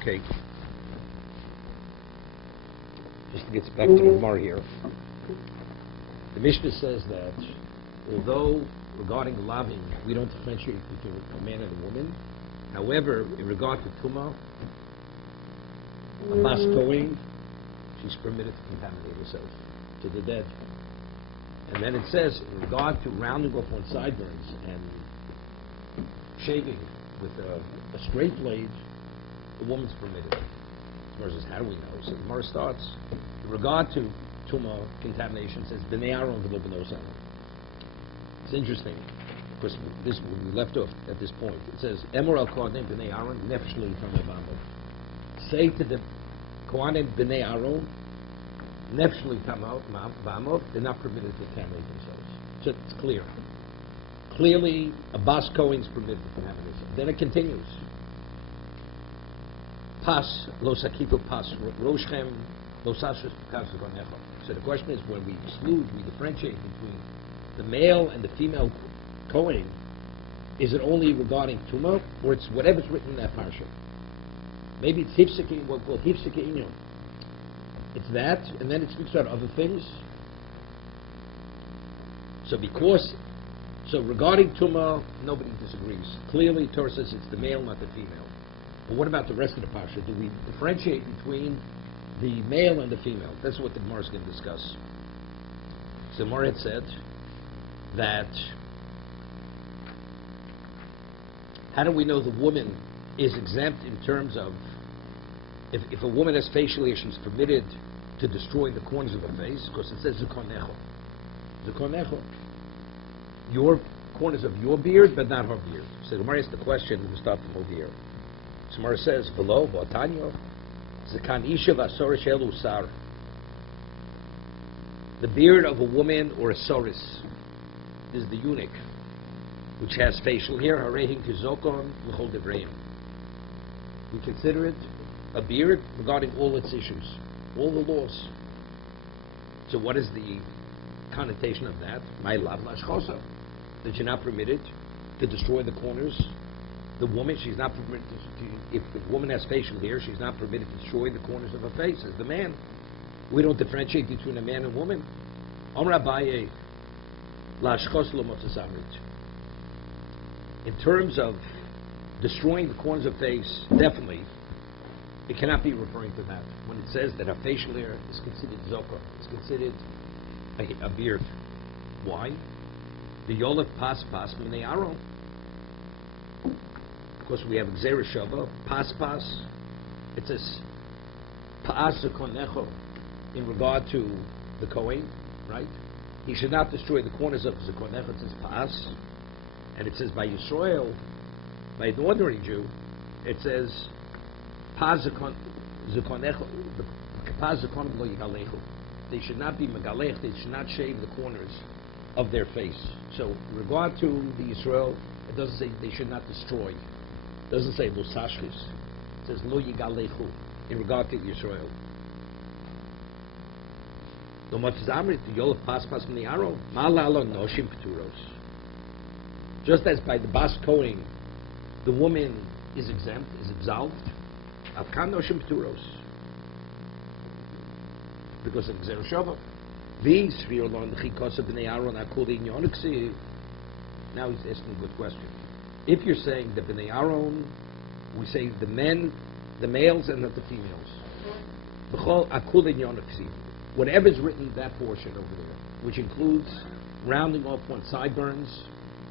Okay. Just to get back to the Gemara here. The Mishnah says that although regarding loving, we don't differentiate between a man and a woman. However, in regard to Tumah, a Bas Kohen, she's permitted to contaminate herself to the dead. And then it says, in regard to rounding off on sideburns and shaving with a straight blade, the woman's permitted. The Gemara says, how do we know? So the Gemara starts, in regard to Tumah contamination, it says, B'nei Aaron v'lo b'nos Aaron. It's interesting, because this we left off at this point. It says, Emor al Kohanim B'nei Aaron nefesh lo yifam le'bamov. Say to the Kohanim B'nei Aaron, nefesh lo yifam le'bamov, they're not permitted to contaminate themselves. So it's clear. Clearly, a Bas Kohen's permitted to contaminate themselves. Then it continues. Pas lo sakitu pas roshchem lo sashus p'kas v'konecho. So the question is, when we exclude, we differentiate between the male and the female Kohen, is it only regarding Tumah, or it's whatever's written in that parsha? Maybe it's Hifseke, what we call Hifseke Inyon. It's that, and then it speaks about other things. So regarding Tumah, nobody disagrees. Clearly, Torah says it's the male, not the female. But what about the rest of the parsha? Do we differentiate between the male and the female? That's what the Gemara is going to discuss. So the Gemara had said that, how do we know the woman is exempt in terms of, if a woman has facial hair, she's permitted to destroy the corners of her face, because it says Zukonecho. Zukonecho. Your corners of your beard, but not her beard. So the Gemara asks the question, we'll start from over here. So the Gemara says, below, Ba'atanyo, Zakan Isha V'asor Shelu Sar. The beard of a woman or a soris is the eunuch, which has facial hair, Harehin Kizokon L'chol Devreim. We consider it a beard regarding all its issues, all the laws. So what is the connotation of that? My lav lashchosa, that you're not permitted to destroy the corners. The woman, she's not permitted to, if the woman has facial hair, she's not permitted to destroy the corners of her face as the man. We don't differentiate between a man and woman. Amar Abaye, lashchos lo motzas amrit. In terms of destroying the corners of face, definitely, it cannot be referring to that. When it says that a facial hair is considered zokor, it's considered a beard. Why? The yolef pas b'nei Aaron. Because we have Gzera Shava, pas. It says pas zekonecho in regard to the Kohen, right? He should not destroy the corners of zekonecho. It says pas. And it says by Yisrael, by the ordinary Jew, it says pas zekonecho, pas zekonecho lo yigalechu. They should not be megalech, they should not shave the corners of their face. So in regard to the Yisrael, it doesn't say they should not destroy. It doesn't say lo sashchis. It says lo yigalechu in regard to Yisrael. No much is amrit, the yol of pas b'nei Aaron, ma'ala noshim p'turos. Just as by the Bas Kohen, the woman is exempt, is absolved, Avkan Noshim P'turos, because of Gzera Shava. Now he's asking a good question. If you're saying that B'nei Aaron, we say the men, the males, and not the females. Whatever's written in that portion over there, which includes rounding off one's sideburns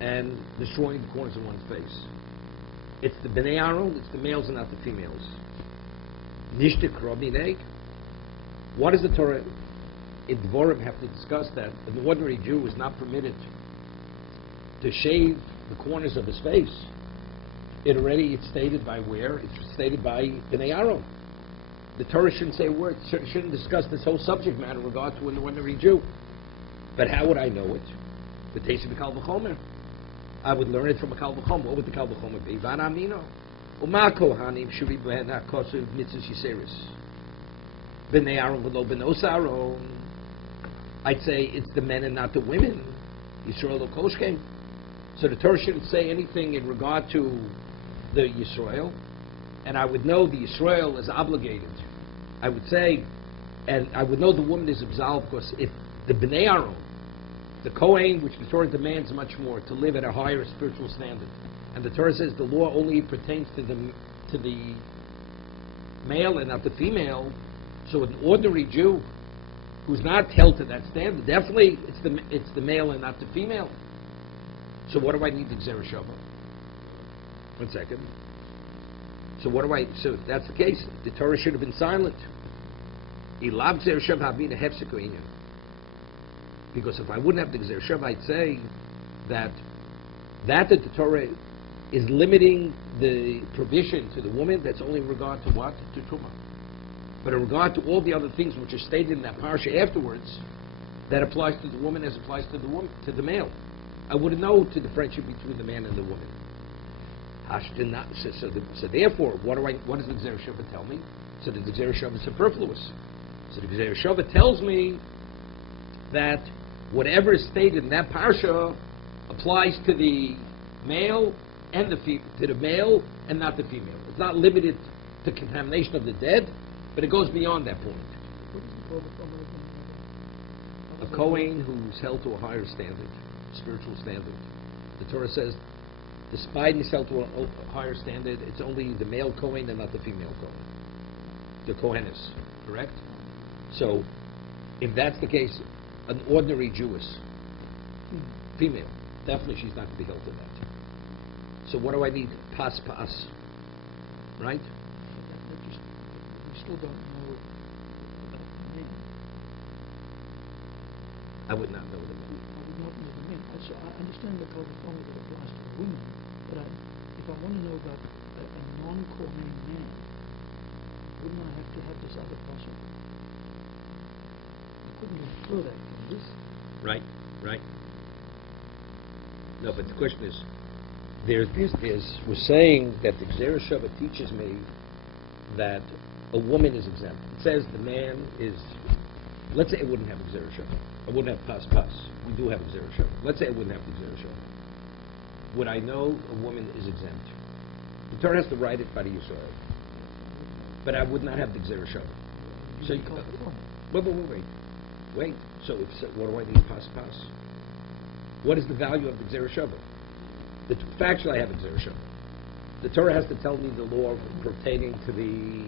and destroying the corners of one's face. It's the B'nei Aaron, it's the males and not the females. Nishtik Robineg. What does the Torah in Dvorim have to discuss that an ordinary Jew is not permitted to shave the corners of his face? It's stated by where? It's stated by B'nei Aaron. The Torah shouldn't say a word, shouldn't discuss this whole subject matter in regard to an ordinary Jew. But how would I know it? The Teisha B'Kal V'chomer. I would learn it from a Kal V'chomer. What would the Kal V'chomer be? Van Amino. Uma Kohanim Shuri B'Hena Kosuv Mitzvah Shiseris. B'nei Aaron V'lo B'nos Aaron. I'd say it's the men and not the women. Yisrael Lo Koshkem. So the Torah shouldn't say anything in regard to the Yisrael. and I would know the Yisrael is obligated, I would say, and I would know the woman is absolved, because if the Bnei Aaron, the Kohen, which the Torah demands much more, to live at a higher spiritual standard, and the Torah says the law only pertains to the male and not the female, so an ordinary Jew who's not held to that standard, definitely it's the male and not the female. So what do I need the Gzera Shava? 1 second. So if that's the case, the Torah should have been silent. Because if I wouldn't have the Gzera Shava, I'd say that the Torah is limiting the provision to the woman, that's only in regard to what? To Truma. But in regard to all the other things which are stated in that parsha afterwards, that applies to the woman as applies to the male. I wouldn't know to differentiate between the man and the woman. So therefore, what does the Gzera Shava tell me? So the Gzera Shava is superfluous. So the Gzera Shava tells me that whatever is stated in that parsha applies to the male and to the male and not the female. It's not limited to contamination of the dead, but it goes beyond that point. A Kohen who's held to a higher standard, spiritual standard. The Torah says, despite he's held to a higher standard, it's only the male Kohen and not the female Kohen. The Kohenis, correct? So, if that's the case, an ordinary Jewess, female, definitely she's not going to be held to that. So what do I need? Pas, right? We still don't know about the men. I would not know the men. I would not know the men. So I understand the code of conduct that applies to the women, but if I want to know about a non-Kohen man, wouldn't I have to have this other person? I couldn't infer that from this. Right. No, but the question is, we're saying that the Gzera Shava teaches me that a woman is exempt. It says the man is, let's say it wouldn't have a Gzera Shava. I wouldn't have pas. We do have a Gzera Shava. Let's say it wouldn't have the Gzera Shava. Would I know a woman is exempt? The Torah has to write it by the Yisrael. But I would not have the Gzera Shava. So wait. So what do I need pas? What is the value of the Gzera Shava? Factually, I have a Gzera Shava. The Torah has to tell me the law pertaining to the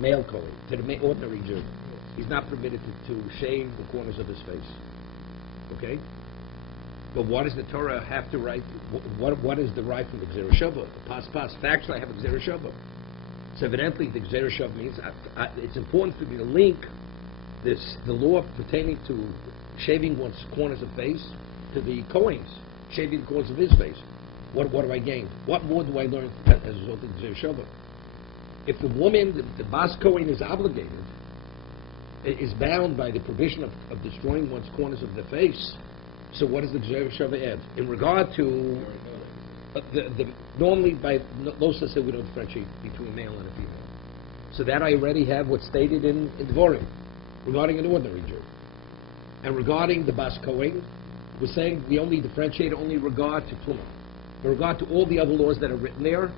male Kohen, to the ordinary Jew. He's not permitted to shave the corners of his face. Okay? But what does the Torah have to write? What is the right from the Gzera Shava? The pas. Factually, I have a Gzera Shava. So evidently, the Gzera Shava means it's important for me to link the law pertaining to shaving one's corners of face to the Kohen's shaving the corners of his face. What do I gain? What more do I learn as a result of the Gzera Shava? If the woman, the Bas Kohen is obligated, is bound by the provision of destroying one's corners of the face, so what does the Gzera Shava add? In regard to normally by Losa said we don't differentiate between male and a female. So that I already have what's stated in Dvorim regarding an ordinary Jew. And regarding the Bas Kohen, we're saying we only differentiate only regard to Tumah. In regard to all the other laws that are written there,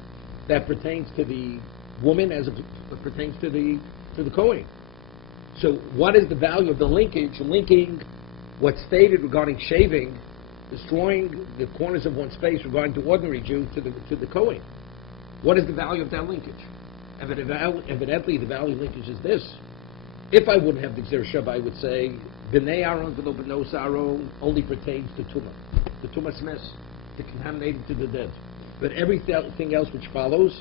that pertains to the woman as it pertains to the Kohen. So what is the value of the linkage, linking what's stated regarding shaving, destroying the corners of one's face regarding to ordinary Jew to the Kohen? What is the value of that linkage? Evidently the value of linkage is this. If I wouldn't have the Gzera Shava, I would say B'nei Aaron v'lo b'nos Aaron only pertains to Tumah, the Tumah Smes, to contaminated to the dead. But everything else which follows,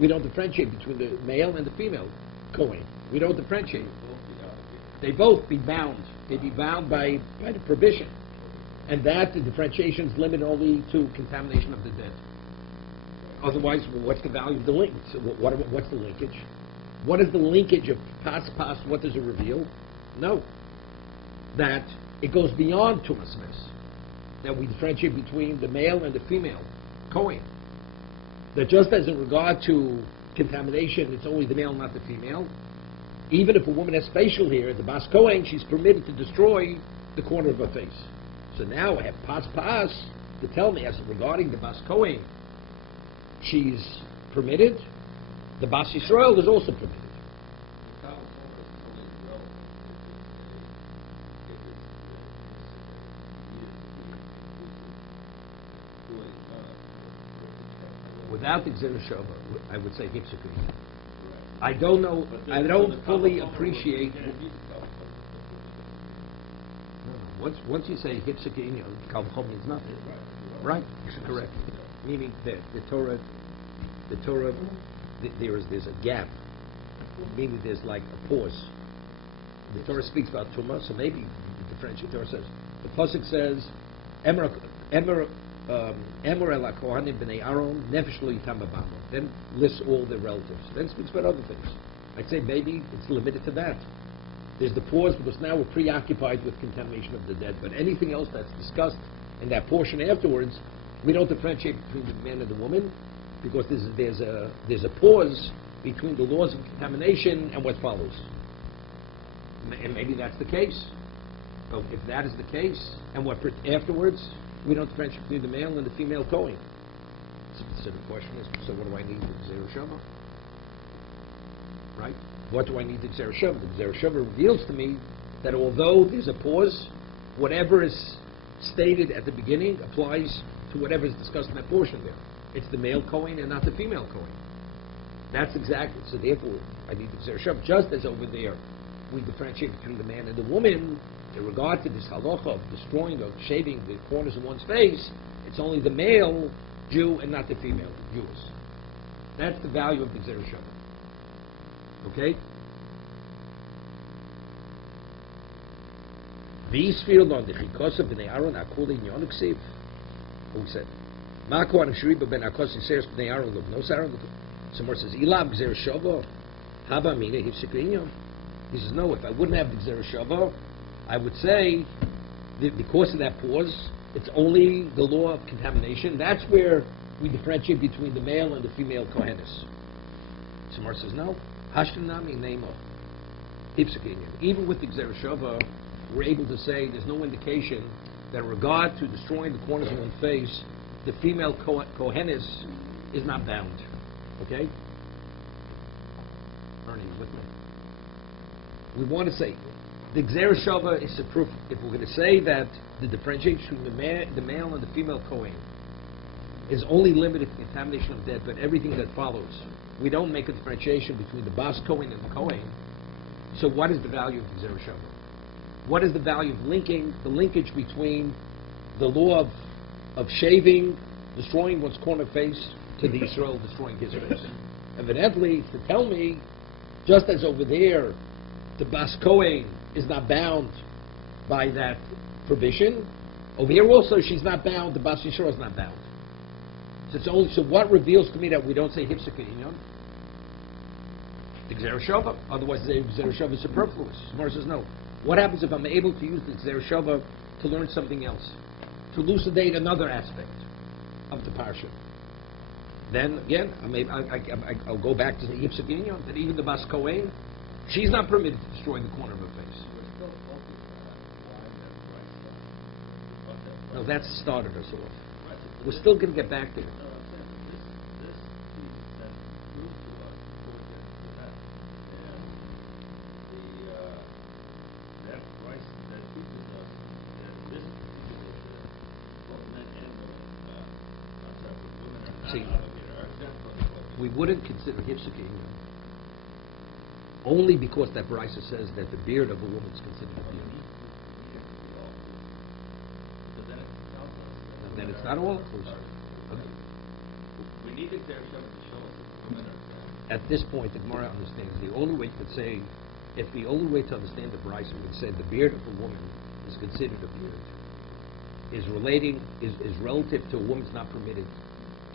we don't differentiate between the male and the female Kohen. We don't differentiate. They both be bound. They be bound by the provision. And that, the differentiation is limited only to contamination of the dead. Otherwise, what's the value of the link? So what's the linkage? What is the linkage of pas? What does it reveal? No. That it goes beyond Tumas Mes. That we differentiate between the male and the female Kohen. That just as in regard to contamination, it's only the male, not the female. Even if a woman has facial hair, the Bas Kohen, she's permitted to destroy the corner of her face. So now I have pas to tell me as regarding the Bas Kohen, she's permitted, The Bas Yisrael is also permitted. Without the Gzera Shava, I would say Hipsukah. I don't know. I don't fully appreciate. Once you say Hipsukah, Kalvachom means nothing. Right? Correct. Meaning that the Torah, there's a gap. Meaning there's like a pause. The Torah speaks about Tumah, so maybe the French Torah says the pasuk says, "Emer el Kohanim b'nei Aaron nefesh lo yitam b'bamo." Then lists all their relatives. Then speaks about other things. I'd say maybe it's limited to that. There's the pause because now we're preoccupied with contamination of the dead. But anything else that's discussed in that portion afterwards, we don't differentiate between the man and the woman because there's a pause between the laws of contamination and what follows. And maybe that's the case. So if that is the case, and what afterwards, we don't differentiate between the male and the female Kohen. So the question is, so what do I need the Gzera Shava? Right? What do I need the Gzera Shava? The Gzera Shava reveals to me that although there's a pause, whatever is stated at the beginning applies to whatever is discussed in that portion there. It's the male Kohen and not the female Kohen. That's exactly. So therefore, I need the Gzera Shava. Just as over there, we differentiate between the man and the woman in regard to this halacha of destroying, of shaving the corners of one's face. It's only the male Jew and not the female Jews. That's the value of the Gzera Shava. Okay? V'yisfir on the chikosa b'nei Aaron akul in yonuksiv. Who said? Ma kohanim shriba ben akos yiseres b'nei Aaron lovnos Aaron. Somewhere says Ilab Gzera Shava haba mina hifsikrinyo. He says no. If I wouldn't have the Gzera Shava, I would say that because of that pause, it's only the law of contamination. That's where we differentiate between the male and the female kohenis. Somewhere says no. Hashtanami nemo hifsikrinyo. Even with the Gzera Shava, we're able to say there's no indication that in regard to destroying the corners of one's face, the female kohenis is not bound. Okay? Ernie, with me? We want to say the Gzera Shava is a proof. If we're going to say that the differentiation between the male and the female Kohen is only limited to contamination of dead, but everything that follows, we don't make a differentiation between the Bas Kohen and the Kohen. So what is the value of the Gzera Shava? What is the value of the linkage between the law of shaving, destroying one's corner face, to the Israel destroying his face? Evidently, to tell me, just as over there, the Bas Kohen is not bound by that provision, over here also she's not bound, the Bas Yisrael is not bound. So what reveals to me that we don't say Hipsukah Inyon? The Gzera Shava. Otherwise, the Gzera Shava is superfluous. Gemara says no. What happens if I'm able to use the Gzera Shava to learn something else? To elucidate another aspect of the parsha? Then again, I'll go back to the Hipsukah Inyon, that even the Bas Kohen, she's not permitted to destroy the corner of her face. No, that started us off. We're still going to get back there. See, we wouldn't consider Hipsukah only because that Brisa says that the beard of a woman is considered a beard. And then it's not all inclusive. We need it there to show us that women are. At this point, the Gemara understands the only way to say, if the only way to understand the Brisa would say the beard of a woman is considered a beard, is relative to a woman's not permitted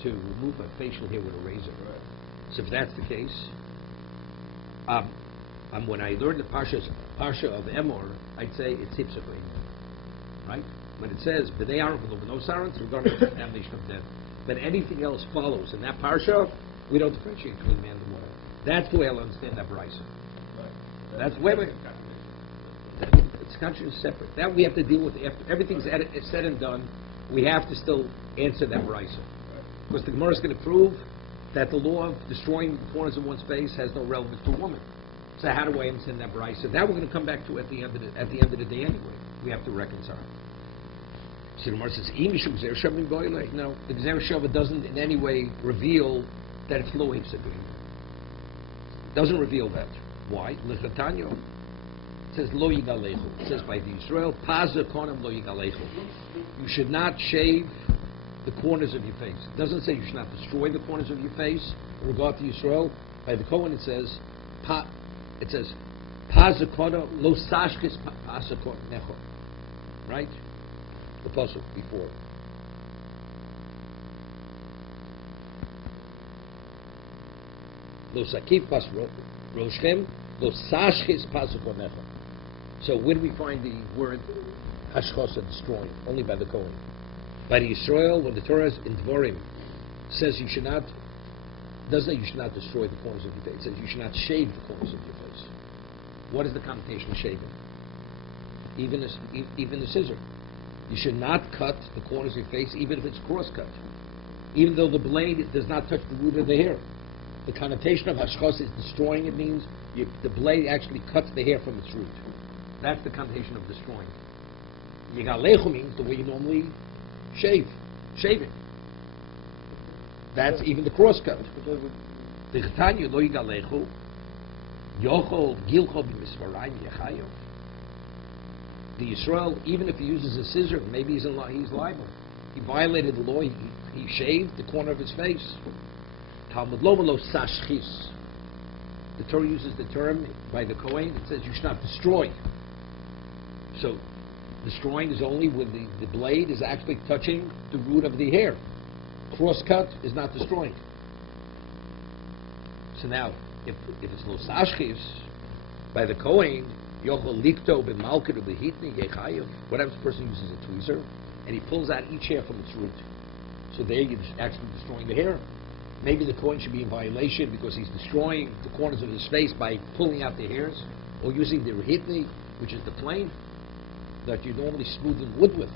to remove her facial hair with a razor. Right. So if that's the case, when I learned the parsha of Emor, I'd say it's Hipsukah, right? When it says B'nei Aaron v'lo Saron, it's regarding the contamination of death. But anything else follows in that parsha, we don't differentiate between man and woman. That's the way I'll understand that Brisa. Right. That's where it's contradiction is separate. That we have to deal with after everything's said and done. We have to still answer that Brisa. Because the Gemara is going to prove that the law of destroying the corners of one's face has no relevance to a woman. So how do I understand that brayso? So that we're going to come back to at the end of the day anyway. We have to reconcile. So the Gemara says, no, the Gzer Shava doesn't in any way reveal that it's lo hifsa doing it. It doesn't reveal that. Why? L'chatanyo. It says lo yigalechu. It says by the Yisrael, paza konam lo yigalechu. You should not shave the corners of your face. It doesn't say you should not destroy the corners of your face. In regard to Yisrael, by the Kohen it says, paza konam lo sashkis paza konam necho. Right? The pasuk before. Lo sakif pas roshchem, lo sashkis paza konam necho. So where do we find the word hashchasa, destroying? Only by the Kohen. By the Yisrael, when the Torah in Dvorim says you should not, doesn't say you should not destroy the corners of your face. It says you should not shave the corners of your face. What is the connotation of shaving? Even the scissor. You should not cut the corners of your face, even if it's cross-cut. Even though the blade does not touch the root of the hair. The connotation of hashchasa is destroying. It means the blade actually cuts the hair from its root. That's the connotation of destroying. Yigalechu means the way you normally shaving. That's even the cross-cut. The Chetanya lo yigalechu yochol gilcho b'misvarayim yechayev. The Yisrael, even if he uses a scissor, maybe he's liable. He violated the law. He shaved the corner of his face. Talmud lo v'lo sashchis. The Torah uses the term by the Kohen. It says you should not destroy. So destroying is only when the blade is actually touching the root of the hair. Cross-cut is not destroying. So now, if it's lo sashchis by the Kohen, yochol likto b'malkid b'hitni yechayev. What happens if a person uses a tweezer and he pulls out each hair from its root? So there you're actually destroying the hair. Maybe the Kohen should be in violation because he's destroying the corners of his face by pulling out the hairs, or using the hitni, which is the plane that you normally smoothen wood with,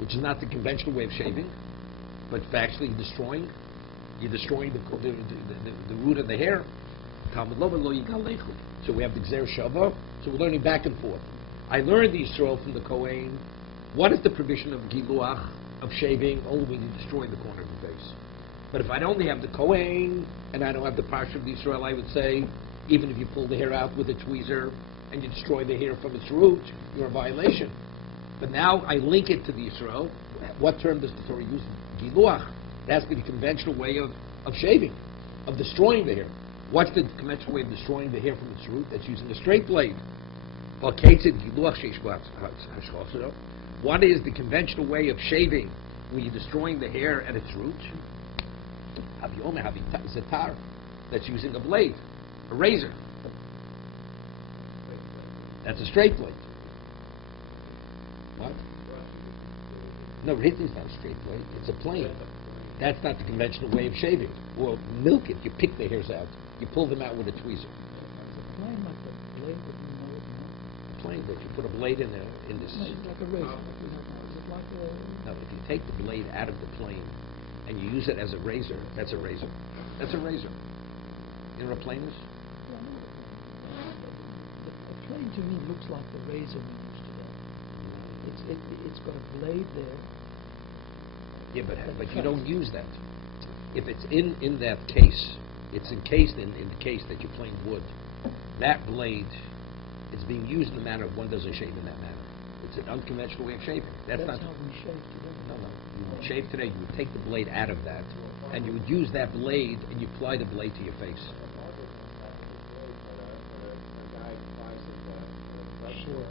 which is not the conventional way of shaving, but actually destroying. You're destroying the root of the hair. So we have the Gzer Shava. So we're learning back and forth. I learned the Yisrael from the Kohen. What is the provision of Giluach, of shaving? Only when you destroy the corner of the face. But if I only have the Kohen and I don't have the parshas of the Yisrael, I would say, even if you pull the hair out with a tweezer and you destroy the hair from its root, you're in violation. But now I link it to the Yisrael. What term does the Torah use? Giluach. It has to be the conventional way of shaving, of destroying the hair. What's the conventional way of destroying the hair from its root? That's using a straight blade. What is the conventional way of shaving when you're destroying the hair at its root? That's using a blade, a razor. That's a straight blade. What? No, hitni is not a straight blade. It's a plane. That's not the conventional way of shaving. Well, milk it. You pick the hairs out. You pull them out with a tweezer. It's a plane like a blade that you know it. A plane, but you put a blade in this. No, it's like a razor. Like we have now. Is it like a... No, if you take the blade out of the plane and you use it as a razor, that's a razor. That's a razor. You know what a plane is? Yeah, I know what a plane to me looks like the razor we use today. It's got a blade there. Yeah, but you don't use that. If it's in that case, it's encased in the case that you're playing wood. That blade is being used in the manner one doesn't shave in that manner. It's an unconventional way of shaving. That's not how we shave today. No. You would shave today, you would take the blade out of that, and you would use that blade, and you apply the blade to your face. Sure.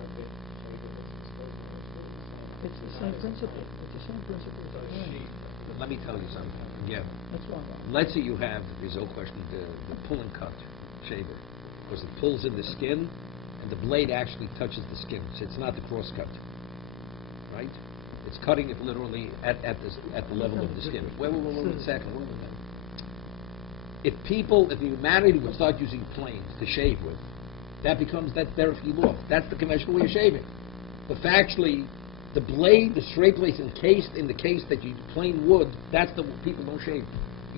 It's the same principle. It's the same principle. Let me tell you something. Again, That's right. let's say you have, there's no question, the pull and cut shaver, because it pulls in the skin, and the blade actually touches the skin, so it's not the cross cut, right? It's cutting it literally at the level of the skin. Wait a second. If humanity would start using planes to shave with, that's therapy law. That's the conventional way of shaving. But factually, the blade, the straight blade encased in the case that you plain wood, that's the people don't shave.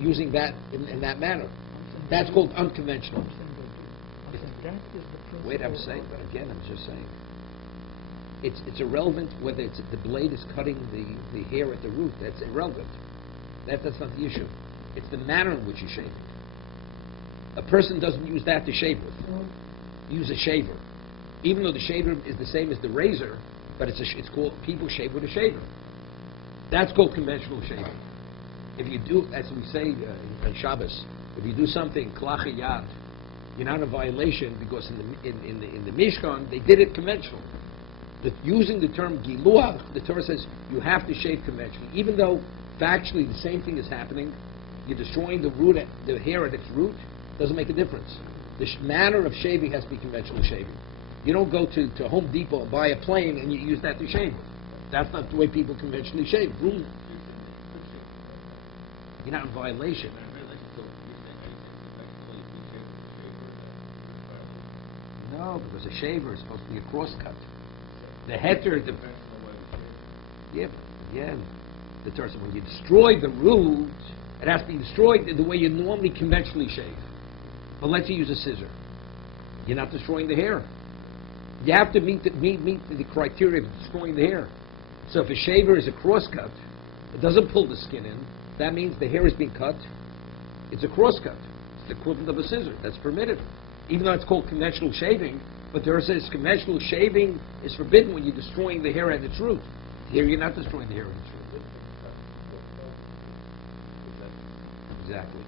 using that in that manner. I'm saying That's they called do. unconventional. I'm saying they do. I'm saying that is the principle. Wait, I'm saying, but again, I'm just saying. It's irrelevant whether it's the blade is cutting the hair at the root. That's irrelevant. That's not the issue. It's the manner in which you shave it. A person doesn't use that to shave with. Use a shaver, even though the shaver is the same as the razor, but it's called, people shave with a shaver. That's called conventional shaving. If you do, as we say on Shabbos, if you do something klach yad, you're not in violation, because in the Mishkan they did it conventional. Using the term giluach, the Torah says you have to shave conventionally, even though factually the same thing is happening. You're destroying the root, the hair at its root. Doesn't make a difference. The manner of shaving has to be conventional shaving. You don't go to Home Depot and buy a plane and you use that to shave. That's not the way people conventionally shave. You're not in violation. No, because a shaver is supposed to be a crosscut. The heter, the Torah says when you destroy the root, it has to be destroyed the way you normally conventionally shave. But let's say you use a scissor. You're not destroying the hair. You have to meet the criteria of destroying the hair. So if a shaver is a crosscut, it doesn't pull the skin in. That means the hair is being cut. It's a crosscut. It's the equivalent of a scissor. That's permitted. Even though it's called conventional shaving, but there says conventional shaving is forbidden when you're destroying the hair at its root. Here you're not destroying the hair at its root. Exactly.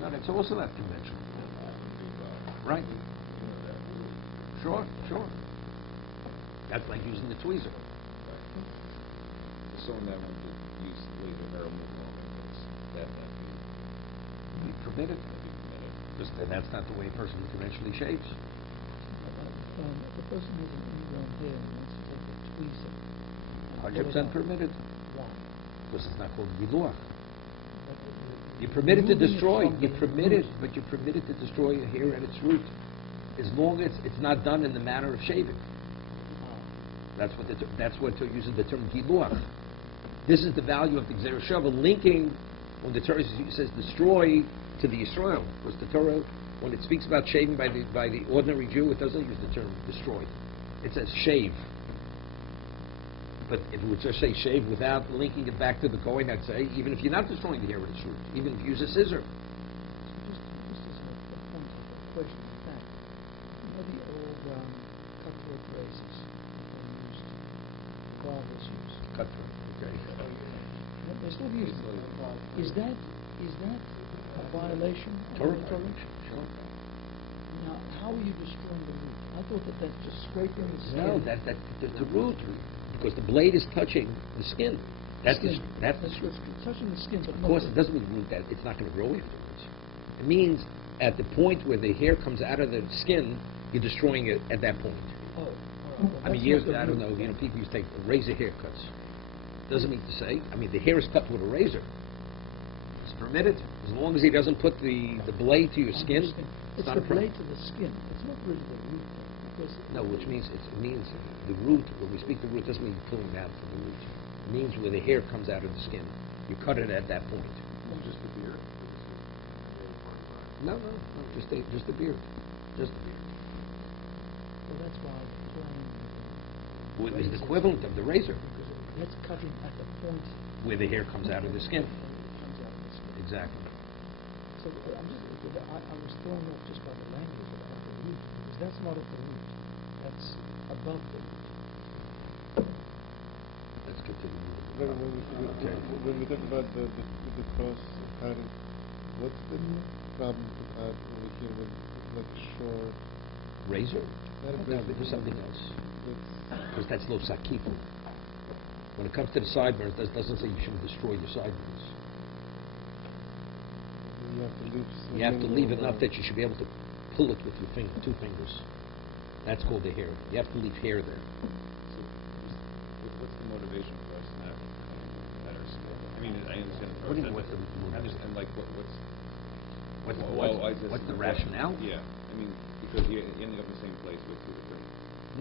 No, that's also not conventional. Right. Sure. That's like using the tweezer. Someone that wants to use laser hair removal, that Be permitted. And that's not the way a person conventionally shaves. If a person has an ingrown hair and wants to take a tweezer, 100% permitted. Why? Because it's not called giluach. But You're permitted to removing it destroy. from You're the permitted, root. but you're permitted to destroy a hair at its root, as long as it's not done in the manner of shaving. That's what Torah uses the term giluach. This is the value of the Gzera Shava, linking when the Torah says destroy to the Yisrael. Because the Torah, when it speaks about shaving by the ordinary Jew, it doesn't use the term destroy. It says shave. But if it would just say shave without linking it back to the Kohen, I'd say, even if you're not destroying the hair at its root, even if you use a scissor. Just as a point of a question, in fact, you know the old cutthroat razors that they used, barbers used. Cutthroat, okay. They're still used. Is that a violation of Torah. the Torah? Sure. Now, how are you destroying the root? I thought that's just scraping the skin. No, that's the root, because the blade is touching the skin. That's Skin. that's It's touching the skin, but Of not course, the- it doesn't mean root that it's not going to grow afterwards. It means at the point where the hair comes out of the skin, you're destroying it at that point. Oh, all right. Well, I mean, that's years, not the I don't root. know, people used to take razor haircuts. Doesn't mean to say, the hair is cut with a razor. It's permitted, as long as he doesn't put the blade to your skin. Understand. It's not the a problem. blade to the skin. It's not really the root. Because No, which means it means the root. When we speak the root, doesn't mean pulling it out from the root. It means where the hair comes out of the skin. You cut it at that point. just the beard. No, just the beard, just the beard. So that's why playing Well, it's the equivalent of the razor, because that's cutting at the point where the hair comes out of the skin. it comes out of the skin. Exactly. So I was thrown off just by the language about the root, because that's not at the root. That's above the root. Let's get to the When we talk about the cross cutting, what's the problem to cut over here with like short? razor. Not a No, razor, there's something else. It's- Because that's lo sakifu. When it comes to the sideburns, it doesn't say you shouldn't destroy your sideburns. You have to leave. some You have to leave minimal enough that you should be able to pull it with your two fingers. That's called the hair. You have to leave hair there. So, what's the motivation for us not at our scale? I mean, I understand the What do you mean, process. what's the I understand, like, what's why is this what's the rationale? Yeah, I mean, because you're ending up in the same place with two different.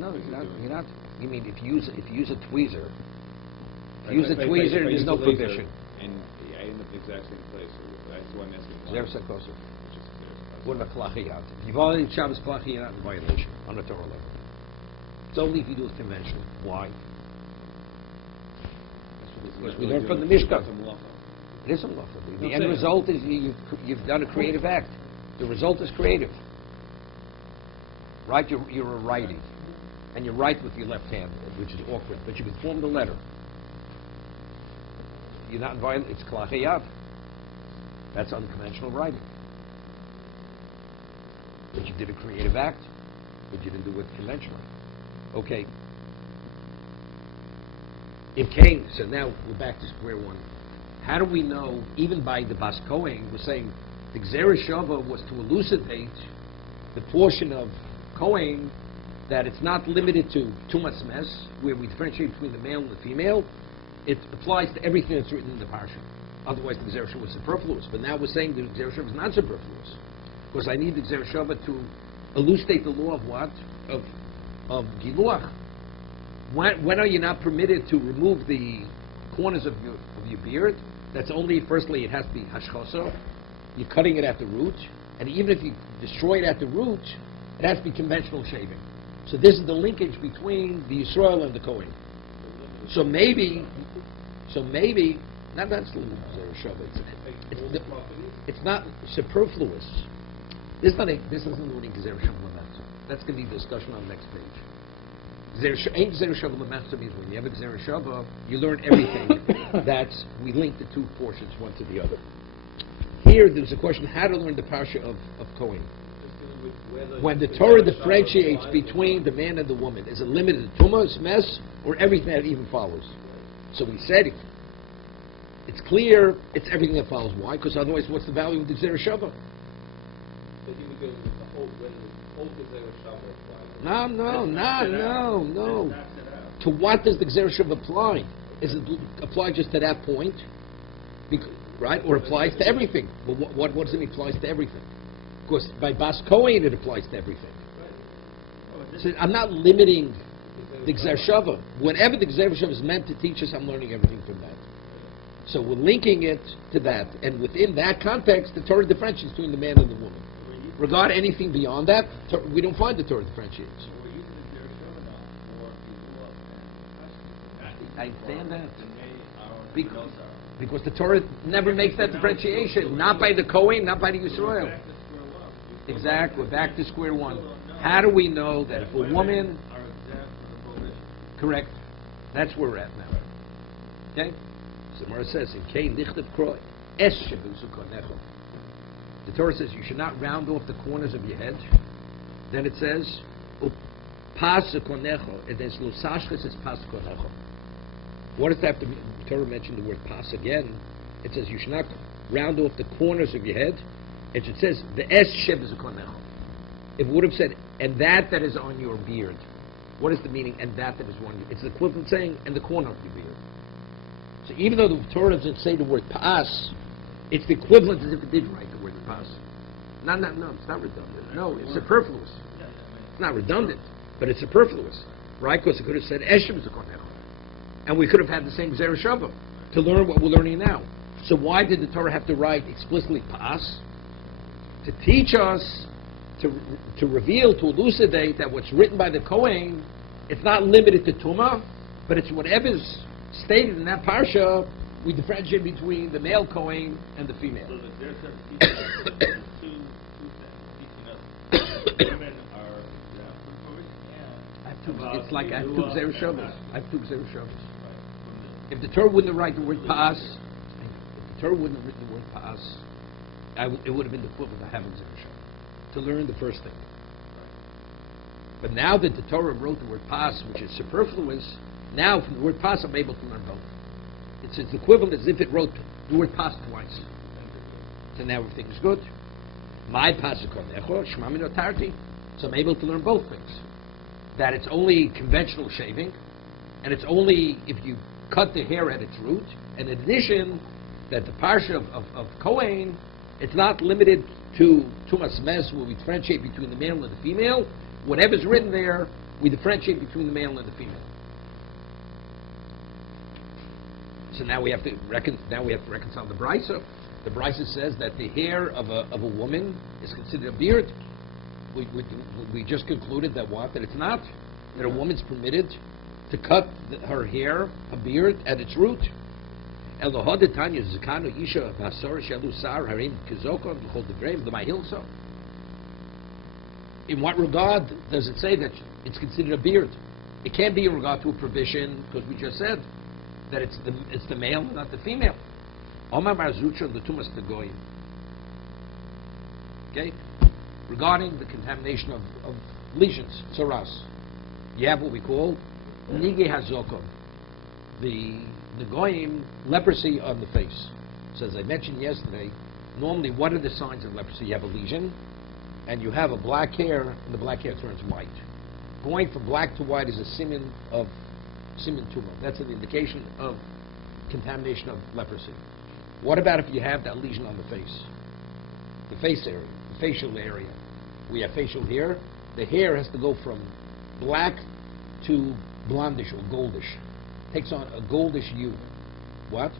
No, things you're not. doing. You're not. You mean if you use a tweezer? If Right, you use a if I tweezer, use there's a no laser, prohibition. And I end up in the exact same place. So that's why I'm asking. Zera Sakosa. Which is Zera What about Kalachiyat? If you violate Shabbos Kalachiyat, you're not in violation on a Torah level. It's only if you do it conventionally. Why? Because we learn from the Mishkan. It is a malacha. The end result is you've done a creative act. The result is creative. Right? You're a righty. And you write with your left hand, which is awkward, but you can form the letter. You're not violent. It's Kalachiyat. That's unconventional writing. But you did a creative act, but you didn't do it conventionally. Okay. It came, so now we're back to square one. How do we know, even by the Bas Kohen, we're saying the Gzera Shava was to elucidate the portion of Kohen that it's not limited to Tumas Mes, where we differentiate between the male and the female. It applies to everything that's written in the parsha. Otherwise, the Gzera Shava was superfluous. But now we're saying the Gzera Shava is not superfluous. Because I need the Gzera Shava to elucidate the law of what? Of Giluach. When are you not permitted to remove the corners of your beard? That's only, firstly, it has to be hashchoso. You're cutting it at the root. And even if you destroy it at the root, it has to be conventional shaving. So this is the linkage between the Yisrael and the Kohen. So maybe, not that's the Zera Shava. It's not superfluous. This isn't learning Zera Shava. That's going to be discussion on the next page. Ain't Zera Shava Lemachta means when you have a Zera Shava, you learn everything. That's, we link the two portions one to the other. Here, there's a question, how to learn the parsha of Kohen. When the Torah differentiates between the man and the woman, is it limited to Tumas, Mes, or everything that even follows? So we said, it's clear, it's everything that follows. Why? Because otherwise, what's the value of the Zera Shava? No. To what does the Gzera Shava apply? Is it apply just to that point? Right? Or applies to everything? Well, what does it mean applies to everything? Because by Bas Kohen it applies to everything. So I'm not limiting the Gzera Shava. Whenever the Gzera Shava is meant to teach us, I'm learning everything from that. So we're linking it to that. And within that context, the Torah differentiates between the man and the woman. Regard anything beyond that, we don't find the Torah differentiates. I understand that. Because the Torah never makes that differentiation. Not by the Kohen, not by the Yisrael. Exactly. We're back to square one. How do we know that if a woman... Correct. That's where we're at now. Okay? So Gemara says, in Kain nichtav kroi, es shebusu konecho. The Torah says you should not round off the corners of your head. Then it says, pas konecho, and then slosashches is pas konecho. What does that have to mean? The Torah mentioned the word pas again. It says you should not round off the corners of your head. It says, the es shev is a konecho. It would have said, and that is on your beard. What is the meaning, and that is on your... It's the equivalent saying, and the corner of your beard. So even though the Torah doesn't say the word pas, it's the equivalent as if it did write the word pas. No, it's not redundant. No, it's superfluous. It's not redundant, but it's superfluous. Right? Because it could have said, Eshem is a konecho. And we could have had the same Zera Shava to learn what we're learning now. So why did the Torah have to write explicitly pas? To teach us, to reveal, to elucidate that what's written by the Kohen, it's not limited to Tumah, but it's whatever's stated in that parsha, we differentiate between the male Kohen and the female. So the Zera Shava teaches two things. Women are it's like I have two Zera Shavas. If the Torah wouldn't have written the word pas, it would have been the equivalent of having Zera Shava, to learn the first thing. But now that the Torah wrote the word pas, which is superfluous, now from the word pas I'm able to learn both. It's equivalent as if it wrote the word pas twice. So now everything's good. My pas konecho, shma min otarti. So I'm able to learn both things. That it's only conventional shaving, and it's only if you cut the hair at its root. And in addition, that the parsha of Kohen, it's not limited to Tumas Mes, where we differentiate between the male and the female. Whatever's written there, we differentiate between the male and the female. So now we have to reconcile the brisa. The brisa says that the hair of a woman is considered a beard. We just concluded that what? That it's not. That a woman's permitted to cut her hair, a beard, at its root. In what regard does it say that it's considered a beard? It can't be in regard to a provision, because we just said that it's the male, not the female. Okay? Regarding the contamination of lesions, tsaras, you have what we call nige hazokom, the goyim, leprosy on the face. So as I mentioned yesterday, normally what are the signs of leprosy? You have a lesion, and you have a black hair, and the black hair turns white. Going from black to white is a siman tumor. That's an indication of contamination of leprosy. What about if you have that lesion on the face? The face area, the facial area. We have facial hair. The hair has to go from black to blondish or goldish. Takes on a goldish hue. What?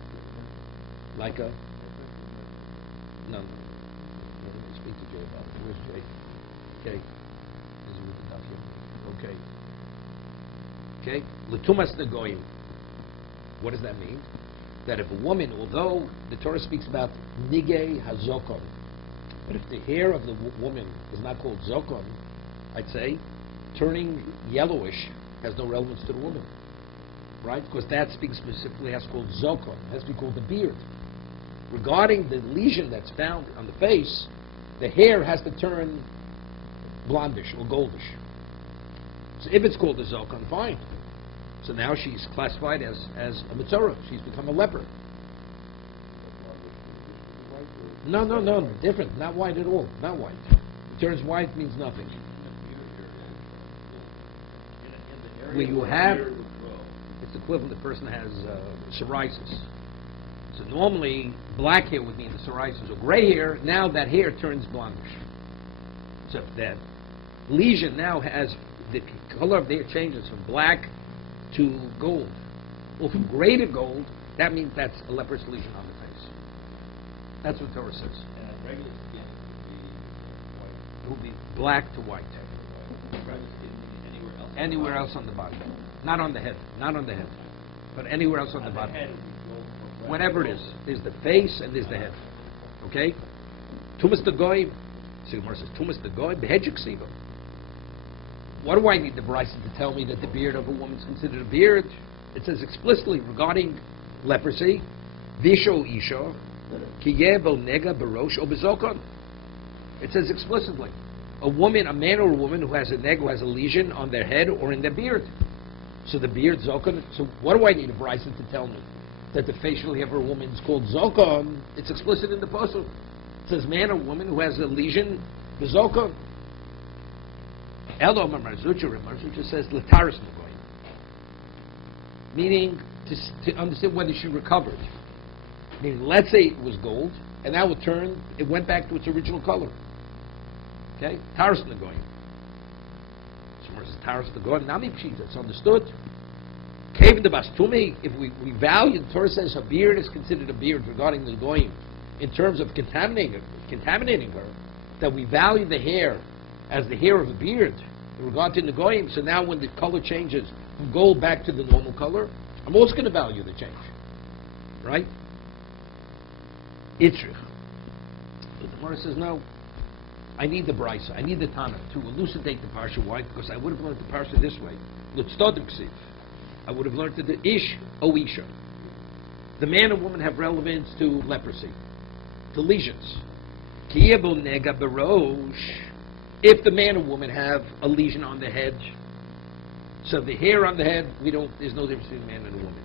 Like a... No. Let me speak to Jay about it. Where's Jay? Okay. This is with the duck here. Okay. Okay. L'tumas negoyim. What does that mean? That if a woman, although the Torah speaks about nige hazokon, but if the hair of the woman is not called zokon, I'd say turning yellowish has no relevance to the woman, right? Because that speaks specifically as called zokon, has to be called the beard. Regarding the lesion that's found on the face, the hair has to turn blondish or goldish. So if it's called a zokon, fine. So now she's classified as a mitzorah. She's become a leper. No, different. Not white at all. Not white. It turns white means nothing. Where you have, it's equivalent the person has psoriasis. So normally, black hair would mean the psoriasis, or gray hair. Now that hair turns blondish. So if that lesion now has, the color of the hair changes from black to gold, or from gray to gold, that means that's a leprous lesion on the face. That's what Torah says. And a regular skin It will be black to white. Anywhere else on the body. Not on the head. Not on the head. But anywhere else on the body. Whatever it is. There's the face and there's the head. Okay? Tumas the goy. See, Gemara says, Tumas the goy, behedjik siva. What do I need the Bryson to tell me that the beard of a woman is considered a beard? It says explicitly regarding leprosy, Visho Isha, Kiyebo Nega Barosh Obezokon. It says explicitly. A woman, a man or a woman who has a neg, who has a lesion on their head or in their beard. So the beard, Zokon. So what do I need a Bryson to tell me? That the facial hair of a woman is called Zokon. It's explicit in the Pasuk. It says man or woman who has a lesion, Zokon. Elo Marzucha says Lataris Nagoyim. Meaning to understand whether she recovered. Meaning, let's say it was gold, and now it went back to its original color. Okay? Taris Nagoyim. So says Taris Nagoyim, Nami Pshita, it's understood. Cave in the Bastumi, if we value, the Torah says her beard is considered a beard regarding the Goyim, in terms of contaminating her, that we value the hair as the hair of a beard in regard to the Goyim. So now when the color changes from gold back to the normal color, I'm also going to value the change. Right? Itrich. But the Gemara says, no, I need the Brisa, I need the Tana to elucidate the Parsha. Why? Because I would have learned the Parsha this way. I would have learned that the Ish, O Isha. The man and woman have relevance to leprosy, to lesions. Kiyabo Nega Barosh. If the man or woman have a lesion on the head, so the hair on the head, there's no difference between a man and a woman.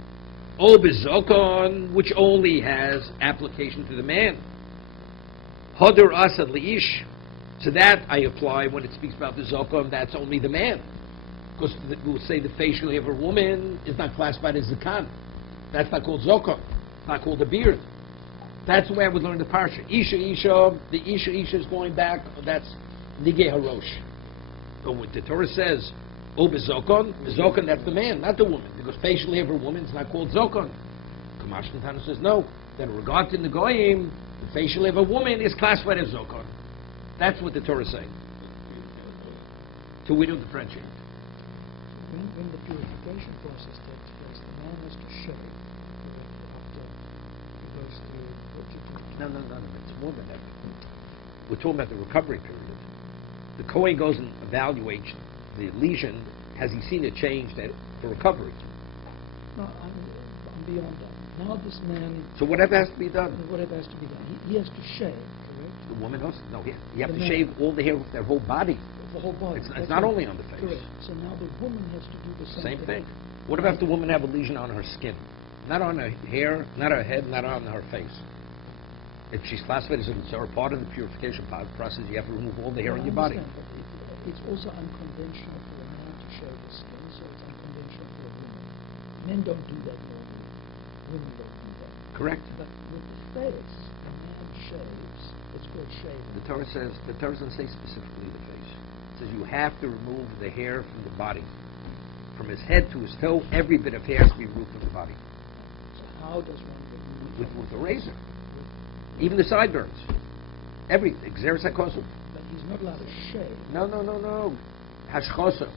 O Bezokon, which only has application to the man. Hodor Asad Leish. So that I apply when it speaks about the Zokon, that's only the man. Because we'll say the facial hair of a woman is not classified as Zakan. That's not called Zokon. It's not called a beard. That's the way I would learn the Parsha. Isha, the Isha is going back, that's Nige Harosh. But what the Torah says, O Bezokon, that's the man, not the woman. Because facial hair of a woman is not called Zokon. Mashkin Tana says no. That in regard to the goyim, the facial of a woman is classified as zokar. That's what the Torah is saying. So we don't differentiate. When the purification process takes place, the man has to shave after he goes through what you call. No. It's more than that. We're talking about the recovery period. The Kohen goes and evaluates the lesion. Has he seen a change for recovery? No, I'm beyond that. Now this man. So whatever has to be done. Whatever has to be done. He has to shave, correct? The woman also. No, you have The to man. shave all the hair off their whole body. The whole body. It's That's not right. only on the face. Correct. So now the woman has to do the Same thing. thing. What about if the woman have a lesion on her skin? Not on her hair, not her head, not on her face. If she's classified as a Mitzvah, part of the purification process, you have to remove all the hair on your body. But it's also unconventional for a man to shave his skin, so it's unconventional for a woman. Men don't do that normally. Women don't do that. Correct. But with the face, a man shaves. It's called shaving. The Torah doesn't say specifically the face. It says you have to remove the hair from the body. From his head to his toe, every bit of hair has to be removed from the body. So how does one remove With a razor. Even the sideburns. Everything. Xeris HaKosov. But he's not allowed to shave. No. Hashchosa.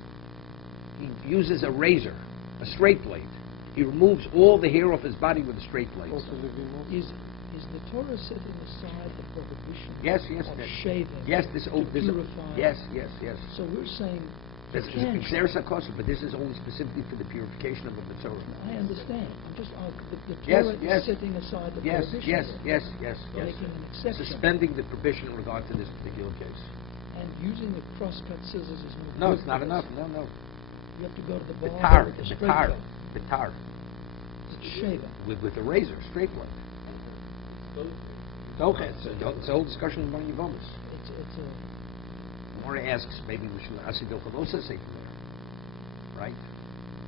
He uses a razor, a straight blade. He removes all the hair off his body with a straight blade. Also living more. Is the Torah setting aside the prohibition Yes. of shaving Yes, to purify? Yes. So we're saying This you can is Xeris HaKosov, but this is only specifically for the purification of the Torah. I understand. I'm just the Yes, Torah yes. is setting aside the Yes. prohibition. Yes. Making an exception. Suspending the prohibition in regard to this particular case. And using the cross-cut scissors is no No, good it's not for enough. this. No. You have to go to the bar Bitar. with a straight blade. Bitar. It's shaving. With a razor, straight blade. Okay, it's a whole discussion among Yevomis. It's a Gemara asks, maybe we should Asidil Chalosa say from there, right?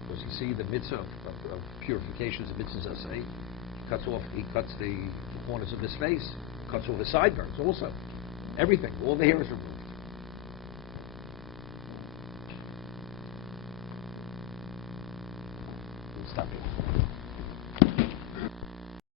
Because you see the mitzvah of purification is a mitzvah say. He cuts the corners of his face, cuts all his sideburns also. Everything, all the hair is removed. Stop it.